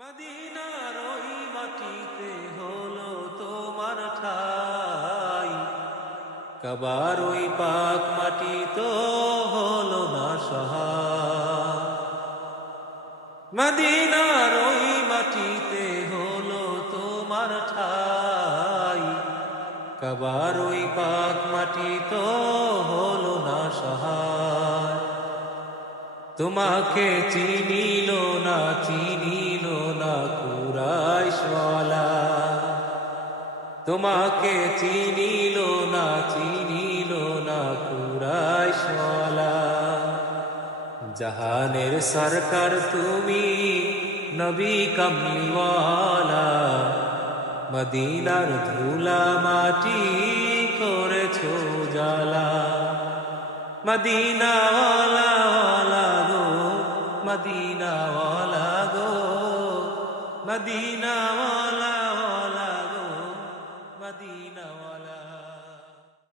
মদিনার ওই মাটিতে হলো তোমার ঠাই, কাবার ওই পাক মাটি তো হলো না সহায়। মদিনার ওই মাটিতে হলো তোমার ঠাই, কাবার ওই পাক মাটি তো হলো না সহায়। তোমাকে চিনিল না কুরাইশওয়ালা, তোমাকে চিনিল না কুরাইশওয়ালা। জাহানের সরকার তুমি, নবী কামলিওয়ালা, মদিনার ধুলা মাটি করেছো জালা। মদিনাওয়ালা গো, মদিনাওয়ালা গো, মদিনাওয়ালা গো, মদিনাওয়ালা।